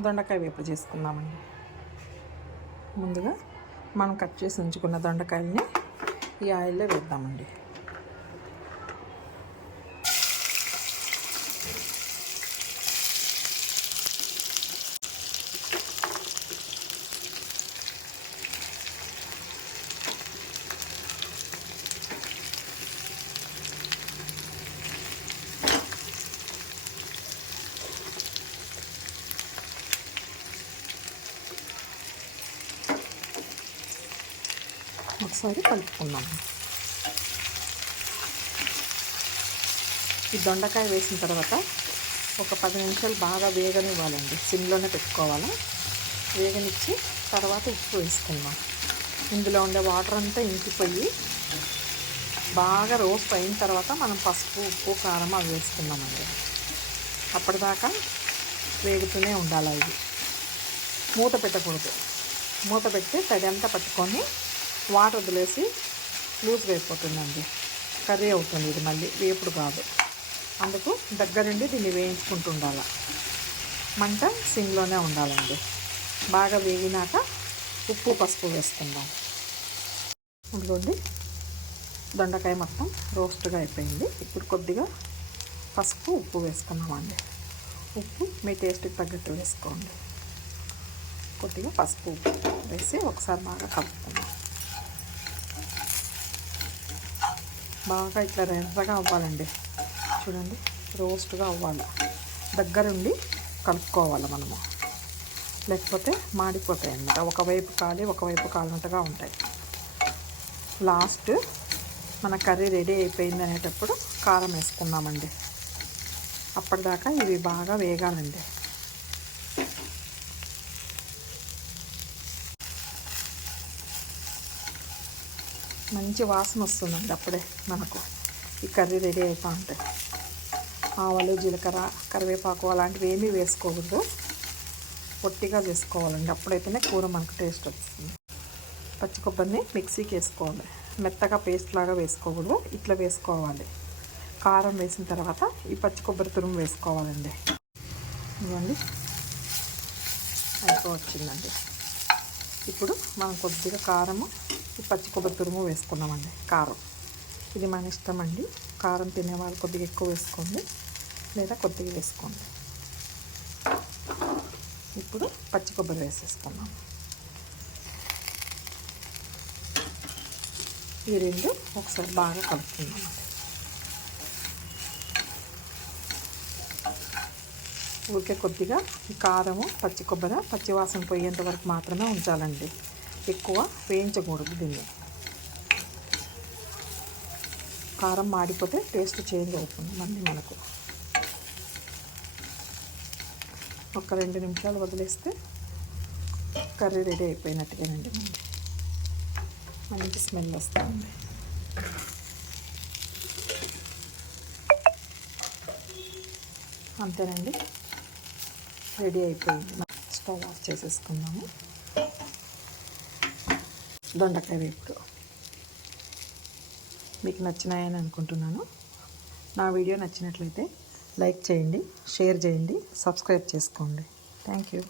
దొండకాయ వేపు చేసుకుందామండి. ముందుగా మనం కట్ చేసి ఉంచుకున్న దొండకాయల్ని ఈ ఆయిల్లో వేద్దామండి. ఒకసారి కలుపుకుందాం. ఈ దొండకాయ వేసిన తర్వాత ఒక పది నిమిషాలు బాగా వేగనివ్వాలండి. సిమ్లోనే పెట్టుకోవాలా? వేగనిచ్చి తర్వాత ఉప్పు వేసుకుందాం. ఇందులో ఉండే వాటర్ అంతా ఇంకిపోయి బాగా రోస్ట్ అయిన తర్వాత మనం పసుపు ఉప్పు కారం అవి వేసుకుందామండి. అప్పటిదాకా వేగుతూనే ఉండాలి ఇది? మూత పెట్టకూడదు. మూత పెట్టి తడి అంతా పట్టుకొని వాటర్ వదిలేసి లూజ్గా అయిపోతుందండి. కర్రీ అవుతుంది ఇది మళ్ళీ వేపుడు కాదు. అందుకు దగ్గరుండి దీన్ని వేయించుకుంటూ ఉండాలి మంట సిమ్లోనే ఉండాలండి. బాగా వేగినాక ఉప్పు పసుపు వేసుకుందాం. అందులోండి దొండకాయ మొత్తం రోస్ట్గా అయిపోయింది. ఇప్పుడు కొద్దిగా పసుపు ఉప్పు వేసుకున్నామండి ఉప్పు మీ టేస్ట్కి తగ్గట్టు వేసుకోండి. కొద్దిగా పసుపు ఉప్పు వేసి ఒకసారి బాగా కలుపుకుందాం. బాగా ఇట్లా రెర్రగా అవ్వాలండి. చూడండి రోస్ట్గా అవ్వాలి. దగ్గరుండి కలుపుకోవాలి మనము. లేకపోతే మాడిపోతాయి అన్నమాట. ఒకవైపు కాలి ఒకవైపు కాలినట్టుగా ఉంటాయి. లాస్ట్ మన కర్రీ రెడీ అయిపోయింది అనేటప్పుడు కారం వేసుకున్నామండి అప్పటిదాకా ఇవి బాగా వేగాలండి. మంచి వాసన వస్తుందండి అప్పుడే మనకు. ఈ కర్రీ రెడీ అవుతూ ఉంటాయి ఆవాలు జీలకర్ర కరివేపాకు అలాంటివి ఏమీ వేసుకోకూడదు. పొట్టిగా వేసుకోవాలండి అప్పుడైతేనే కూర మనకు టేస్ట్ వస్తుంది. పచ్చి కొబ్బరిని మిక్సీకి వేసుకోవాలి మెత్తగా పేస్ట్ లాగా వేసుకోకూడదు. ఇట్లా వేసుకోవాలి. కారం వేసిన తర్వాత ఈ పచ్చి కొబ్బరి తురుము వేసుకోవాలండి. ఇవ్వండి అయిపోవచ్చిందండి. ఇప్పుడు మనం కొద్దిగా కారము పచ్చి కొబ్బరి తురుము వేసుకున్నామండి కారం. ఇది మన ఇష్టం అండి కారం తినేవాళ్ళు కొద్దిగా ఎక్కువ వేసుకోండి లేదా కొద్దిగా వేసుకోండి. ఇప్పుడు పచ్చి కొబ్బరి వేసేసుకున్నాం ఈ రెండు ఒకసారి బాగా కలుపుకుందాం. ఊరికే కొద్దిగా కారము పచ్చి కొబ్బరి పచ్చి వాసన పోయేంత వరకు మాత్రమే ఉంచాలండి. ఎక్కువ వేయించకూడదు దీన్ని. కారం మాడిపోతే టేస్ట్ చేంజ్ అవుతుంది మళ్ళీ మనకు. ఒక రెండు నిమిషాలు వదిలేస్తే కర్రీ రెడీ అయిపోయినట్టుగానండి. మంచి మంచి స్మెల్ వస్తుంది. అంతేనండి. రెడీ అయిపోయింది. స్టవ్ ఆఫ్ చేసేసుకుందాము. దొండకాయ వేపుడు. మీకు నచ్చినాయని అనుకుంటున్నాను. నా వీడియో నచ్చినట్లయితే లైక్ చేయండి షేర్ చేయండి సబ్స్క్రైబ్ చేసుకోండి. Thank you.